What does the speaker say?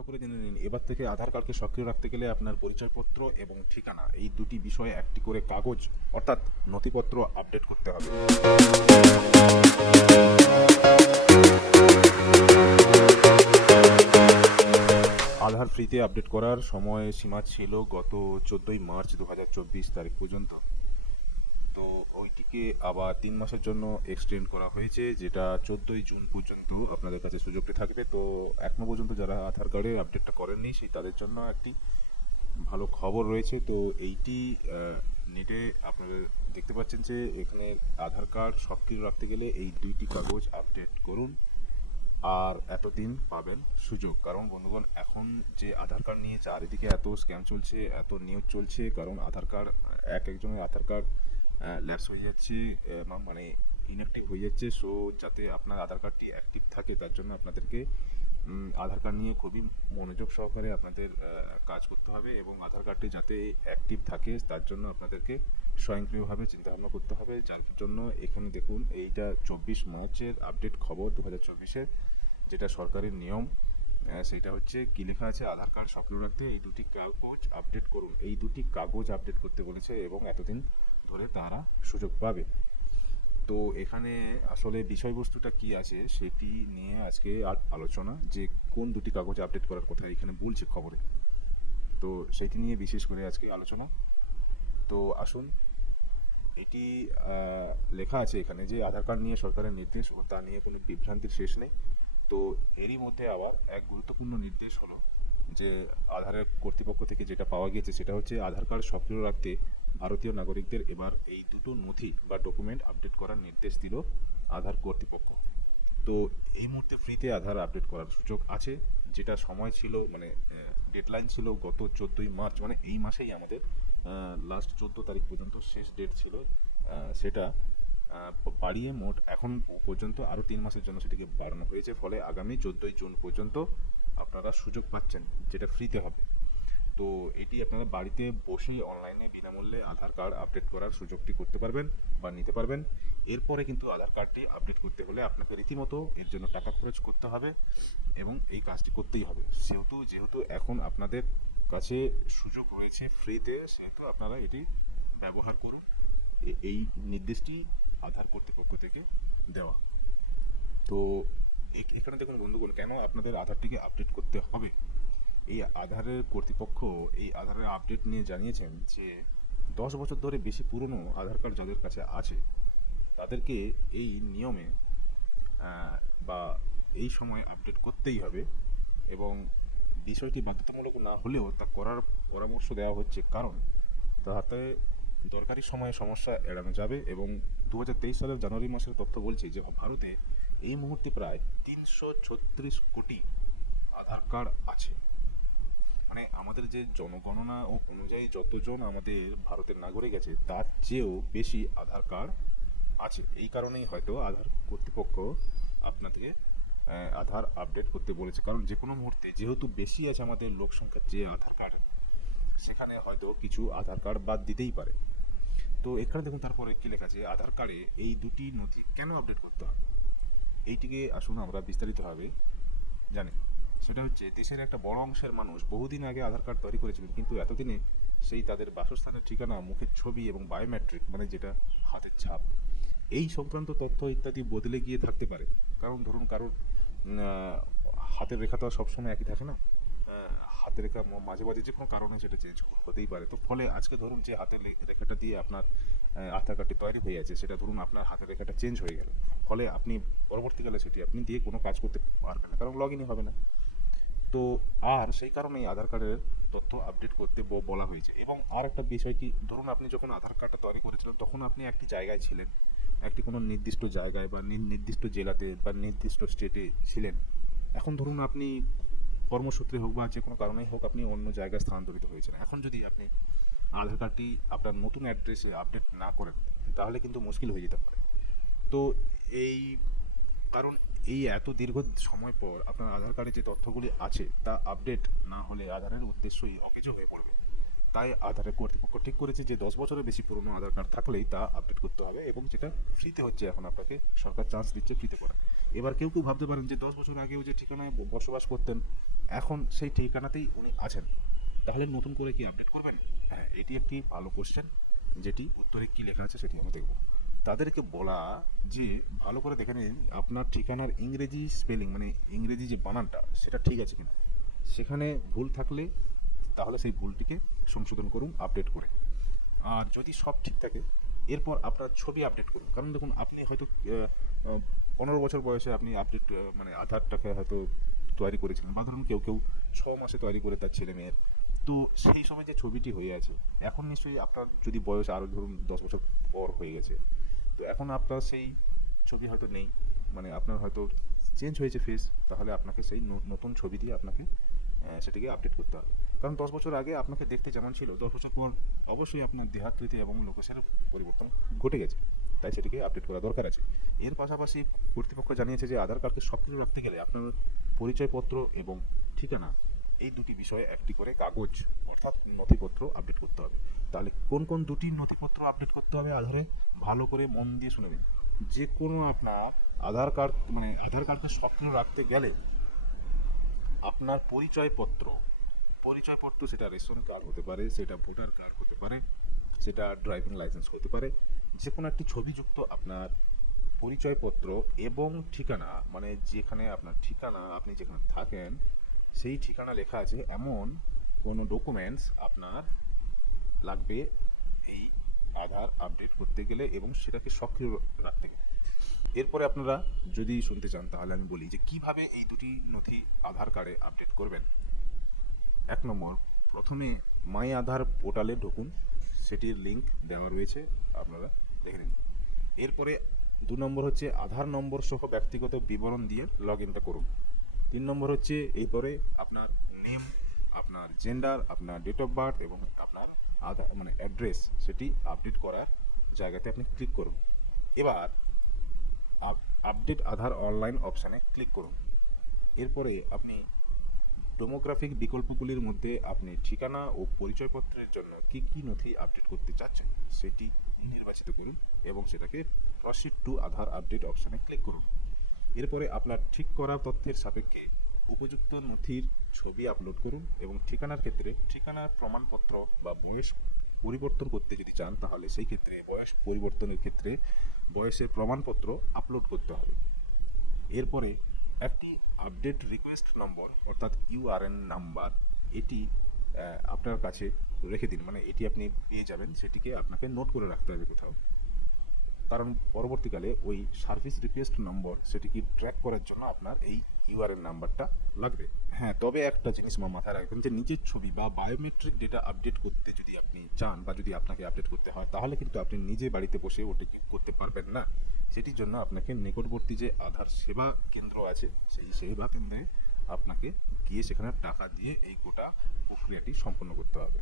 ভালো করে জেনে নিন, এবার থেকে আধার কার্ডকে সক্রিয় রাখতে গেলে আপনার পরিচয়পত্র এবং ঠিকানা এই দুটি বিষয়ে একটি করে কাগজ অর্থাৎ নথিপত্র আপডেট করতে হবে। আধার ফ্রিতে আপডেট করার সময় সীমা ছিল গত 14ই মার্চ 2024 তারিখ পর্যন্ত। তো ওইটিকে আবার 3 মাসের জন্য এক্সটেন্ড করা হয়েছে, যেটা 14ই জুন পর্যন্ত আপনাদের কাছে সুযোগটি থাকবে। তো এখনো পর্যন্ত যারা আধার কার্ডের আপডেটটা করেননি সেই তাদের জন্য একটি ভালো খবর রয়েছে। তো এইটি নেটে আপনারা দেখতে পাচ্ছেন যে এখানে আধার কার্ড সক্রিয় রাখতে গেলে এই দুইটি কাগজ আপডেট করুন আর এতদিন পাবেন সুযোগ। কারণ বন্ধুগণ, এখন যে আধার কার্ড নিয়ে চারিদিকে এত স্ক্যাম চলছে, এত নিউজ চলছে, কারণ আধার কার্ড একজনের আধার কার্ড ল্যাপস হয়ে যাচ্ছে, মানে ইনঅ্যাক্টিভ হয়ে যাচ্ছে। সো যাতে আপনার আধার কার্ডটি অ্যাক্টিভ থাকে তার জন্য আপনাদেরকে আধার কার্ড নিয়ে খুবই মনোযোগ সহকারে আপনাদের কাজ করতে হবে, এবং আধার কার্ডটি যাতে অ্যাক্টিভ থাকে তার জন্য আপনাদেরকে স্বয়ংক্রিয়ভাবে চিন্তাভাবনা করতে হবে। যার জন্য এখানে দেখুন, এইটা 24 মার্চের আপডেট খবর 2024-এর, যেটা সরকারের নিয়ম। সেইটা হচ্ছে কি লেখা আছে, আধার কার্ড সক্রিয় রাখতে এই দুটি কাগজ আপডেট করুন। এই দুটি কাগজ আপডেট করতে বলেছে এবং এতদিন ধরে তারা সুযোগ পাবে। তো এখানে আসলে বিষয়বস্তুটা কি আছে সেটি নিয়ে আজকে আলোচনা, যে কোন দুটি কাগজ আপডেট করার কথা এখানে বলছে খবরে। তো সেইটি নিয়ে বিশেষ করে আজকে আলোচনা। তো আসুন, এটি লেখা আছে এখানে যে আধার কার্ড নিয়ে সরকারের নির্দেশ ও তা নিয়ে কোনো বিভ্রান্তির শেষ নেই। তো এরই মধ্যে আবার এক গুরুত্বপূর্ণ নির্দেশ হলো যে আধারের কর্তৃপক্ষ থেকে যেটা পাওয়া গিয়েছে সেটা হচ্ছে আধার কার্ড সক্রিয় রাখতে ভারতীয় নাগরিকদের এবার এই দুটো নথি বা ডকুমেন্ট আপডেট করার নির্দেশ দিল আধার কর্তৃপক্ষ। তো এই মুহূর্তে ফ্রিতে আধার আপডেট করার সুযোগ আছে, যেটা সময় ছিল মানে ডেডলাইন ছিল গত 14ই মার্চ, মানে এই মাসেই আমাদের লাস্ট 14 তারিখ পর্যন্ত শেষ ডেট ছিল। সেটা বাড়িয়ে মোট এখন পর্যন্ত আরও 3 মাসের জন্য সেটিকে বাড়ানো হয়েছে, ফলে আগামী 14ই জুন পর্যন্ত আপনারা সুযোগ পাচ্ছেন, যেটা ফ্রিতে হবে। তো এটি আপনারা বাড়িতে বসেই অনলাইনে বিনামূল্যে আধার কার্ড আপডেট করার সুযোগটি করতে পারবেন বা নিতে পারবেন। এরপরে কিন্তু আধার কার্ডটি আপডেট করতে হলে আপনাকে রীতিমতো এর জন্য টাকা খরচ করতে হবে এবং এই কাজটি করতেই হবে। যেহেতু এখন আপনাদের কাছে সুযোগ রয়েছে ফ্রিতে, সেহেতু আপনারা এটি ব্যবহার করুন। এই নির্দেশটি আধার কর্তৃপক্ষ থেকে দেওয়া। তো এখানে দেখুন বন্ধুগণ, কেন আপনাদের আধারটিকে আপডেট করতে হবে। এই আধারের কর্তৃপক্ষ এই আধারের আপডেট নিয়ে জানিয়েছেন যে 10 বছর ধরে বেশি পুরনো আধার কার্ড যাদের কাছে আছে তাদেরকে এই নিয়মে বা এই সময় আপডেট করতেই হবে, এবং বিষয়টি বাধ্যতামূলক না হলেও তা করার পরামর্শ দেওয়া হচ্ছে, কারণ তাতে দরকারি সময়ে সমস্যা এড়ানো যাবে। এবং 2023 সালের জানুয়ারি মাসের তথ্য বলছে যে ভারতে এই মুহূর্তে প্রায় 336 কোটি আধার কার্ড আছে। মানে আমাদের যে জনগণনা ও অনুযায়ী যতজন আমাদের ভারতের নাগরিক আছে তার চেয়েও বেশি আধার কার্ড আছে। এই কারণেই হয়তো আধার কর্তৃপক্ষ আপনাদেরকে আধার আপডেট করতে বলেছে, কারণ যে কোনো মুহূর্তে যেহেতু বেশি আছে আমাদের লোক সংখ্যার যে আধার কার্ড, সেখানে হয়তো কিছু আধার কার্ড বাদ দিতেই পারে। তো এখানে দেখুন তারপরে কি লেখা আছে, আধার কার্ডে এই দুটি নথি কেন আপডেট করতে হবে এইটিকে আসুন আমরা বিস্তারিতভাবে জানি। সেটা হচ্ছে, দেশের একটা বড় অংশের মানুষ বহুদিন আগে আধার কার্ড তৈরি করেছিলেন, কিন্তু এতদিনে সেই তাদের বাসস্থানের ঠিকানা, মুখের ছবি এবং বায়োমেট্রিক মানে যেটা হাতের ছাপ, এই সংক্রান্ত তথ্য ইত্যাদি বদলে গিয়ে থাকতে পারে। কারণ ধরুন কারোর হাতের রেখা তো আর সবসময় একই থাকে না, হাতের রেখা মাঝে মাঝে যে কোনো কারণে সেটা চেঞ্জ হতেই পারে। তো ফলে আজকে ধরুন যে হাতের রেখাটা দিয়ে আপনার আধার কার্ডটি তৈরি হয়ে আছে, সেটা ধরুন আপনার হাতের রেখাটা চেঞ্জ হয়ে গেল, ফলে আপনি পরবর্তীকালে সেটি আপনি দিয়ে কোনো কাজ করতে পারবেন না, কারণ লগ ইনই হবে না। তো আর সেই কারণেই আধার কার্ডের তথ্য আপডেট করতে বলা হয়েছে। এবং আর একটা বিষয় কি, ধরুন আপনি যখন আধার কার্ডটা তৈরি করেছিলেন তখন আপনি একটি জায়গায় ছিলেন, একটি কোনো নির্দিষ্ট জায়গায় বা নির্দিষ্ট জেলাতে বা নির্দিষ্ট স্টেটে ছিলেন। এখন ধরুন আপনি কর্মসূত্রে হোক বা যে কোনো কারণেই হোক আপনি অন্য জায়গায় স্থানান্তরিত হয়েছেন। এখন যদি আপনি আধার কার্ডটি আপনার নতুন অ্যাড্রেসে আপডেট না করেন তাহলে কিন্তু মুশকিল হয়ে যেতে পারে। তো এই কারণ এই এত দীর্ঘ সময় পর আপনার আধার কার্ডে যে তথ্যগুলি আছে তা আপডেট না হলে আধারের উদ্দেশ্যই অকেজো হয়ে পড়বে। তাই আধারের কর্তৃপক্ষ ঠিক করেছে যে 10 বছরের বেশি পুরনো আধার কার্ড থাকলেই তা আপডেট করতে হবে, এবং যেটা ফ্রিতে হচ্ছে এখন আপনাকে সরকার চান্স দিচ্ছে ফ্রিতে করা। এবার কেউ কেউ ভাবতে পারেন যে 10 বছর আগেও যে ঠিকানায় বসবাস করতেন এখন সেই ঠিকানাতেই উনি আছেন, তাহলে নতুন করে কি আপডেট করবেন? হ্যাঁ, এটি একটি ভালো কোশ্চেন, যেটি উত্তরে কি লেখা আছে সেটি আমরা দেখব। তাদেরকে বলা যে ভালো করে দেখে নিন আপনার ঠিকানার ইংরেজি স্পেলিং, মানে ইংরেজি যে বানানটা সেটা ঠিক আছে কিনা। সেখানে ভুল থাকলে তাহলে সেই ভুলটিকে সংশোধন করুন আপডেট করে। আর যদি সব ঠিক থাকে এরপর আপনার ছবি আপডেট করুন। কারণ দেখুন আপনি হয়তো 15 বছর বয়সে আপনি আপডেট মানে আধারটাকে হয়তো তৈরি করেছিলেন, বা ধরুন কেউ কেউ 6 মাসে তৈরি করে তার ছেলে মেয়ের। তো সেই সময় যে ছবিটি হয়ে আছে, এখন নিশ্চয়ই আপনার যদি বয়স আরও ধরুন 10 বছর পর হয়ে গেছে, তো এখন আপনার সেই ছবি হয়তো নেই, মানে আপনার হয়তো চেঞ্জ হয়েছে ফেস, তাহলে আপনাকে সেই নতুন ছবি দিয়ে আপনাকে সেটিকে আপডেট করতে হবে। কারণ 10 বছর আগে আপনাকে দেখতে যেমন ছিল, 10 বছর পর অবশ্যই আপনার দেহাকৃতি এবং লোকেশন পরিবর্তন ঘটে গেছে, তাই সেটিকে আপডেট করা দরকার আছে। এর পাশাপাশি কর্তৃপক্ষ জানিয়েছে যে আধার কার্ডকে সক্রিয় রাখতে গেলে আপনার পরিচয়পত্র এবং ঠিকানা, এই দুটি বিষয়ে একটি করে কাগজ অর্থাৎ নথিপত্র আপডেট করতে হবে। তাহলে কোন কোন দুটি নথিপত্র আপডেট করতে হবে আধারে, ভালো করে মন দিয়ে শুনবেন। যে কোনো আপনার আধার কার্ড, মানে আধার কার্ডকে সক্রিয় রাখতে গেলে আপনার পরিচয়পত্র সেটা রেশন কার্ড হতে পারে, সেটা ভোটার কার্ড হতে পারে, সেটা ড্রাইভিং লাইসেন্স হতে পারে, যে কোনো একটি ছবিযুক্ত আপনার পরিচয়পত্র এবং ঠিকানা, মানে যেখানে আপনার ঠিকানা, আপনি যেখানে থাকেন সেই ঠিকানা লেখা আছে এমন কোনো ডকুমেন্টস আপনার লাগবে এই আধার আপডেট করতে গেলে এবং সেটাকে সক্রিয় রাখতে গেলে। এরপরে আপনারা যদি শুনতে চান তাহলে আমি বলি যে কিভাবে এই দুটি নথি আধার কার্ডে আপডেট করবেন। 1 নম্বর, প্রথমে মাই আধার পোর্টালে ঢুকুন, সেটির লিঙ্ক দেওয়া রয়েছে, আপনারা দেখে নিন। এরপরে 2 নম্বর হচ্ছে আধার নম্বর সহ ব্যক্তিগত বিবরণ দিয়ে লগ ইনটা করুন। 3 নম্বর হচ্ছে এরপরে আপনার নেম, আপনার জেন্ডার, আপনার ডেট অফ বার্থ এবং আপনার আধার মানে অ্যাড্রেস সেটি আপডেট করার জায়গাতে আপনি ক্লিক করুন। এবার আপডেট আধার অনলাইন অপশানে ক্লিক করুন। এরপরে আপনি ডেমোগ্রাফিক বিকল্পগুলির মধ্যে আপনি ঠিকানা ও পরিচয়পত্রের জন্য কী কী নথি আপডেট করতে চাচ্ছেন সেটি নির্বাচিত করুন এবং সেটাকে প্রসিড টু আধার আপডেট অপশানে ক্লিক করুন। এরপরে আপনার ঠিক করা তথ্যের সাপেক্ষে উপযুক্ত নথির ছবি আপলোড করুন এবং ঠিকানার ক্ষেত্রে ঠিকানার প্রমাণপত্র বা বয়স পরিবর্তন করতে যদি চান তাহলে সেই ক্ষেত্রে বয়স পরিবর্তনের ক্ষেত্রে বয়সের প্রমাণপত্র আপলোড করতে হবে। এরপরে একটি আপডেট রিকোয়েস্ট নম্বর অর্থাৎ ইউআরএন নাম্বার, এটি আপনার কাছে রেখে দিন, মানে এটি আপনি পেয়ে যাবেন, সেটিকে আপনাকে নোট করে রাখতে হবে কোথাও, কারণ পরবর্তীকালে ওই সার্ভিস রিকোয়েস্ট নম্বর সেটিকে ট্র্যাক করার জন্য আপনার এই ইউআরএন নাম্বারটা লাগবে। হ্যাঁ, তবে একটা জিনিস মাথায় রাখবেন যে নিজের ছবি বা বায়োমেট্রিক ডেটা আপডেট করতে যদি আপনি চান বা যদি আপনাকে আপডেট করতে হয় তাহলে কিন্তু আপনি নিজে বাড়িতে বসে ওটিকে করতে পারবেন না। সেটির জন্য আপনাকে নিকটবর্তী যে আধার সেবা কেন্দ্র আছে সেই সেবা কেন্দ্রে আপনাকে গিয়ে সেখানে টাকা দিয়ে এই গোটা প্রক্রিয়াটি সম্পন্ন করতে হবে।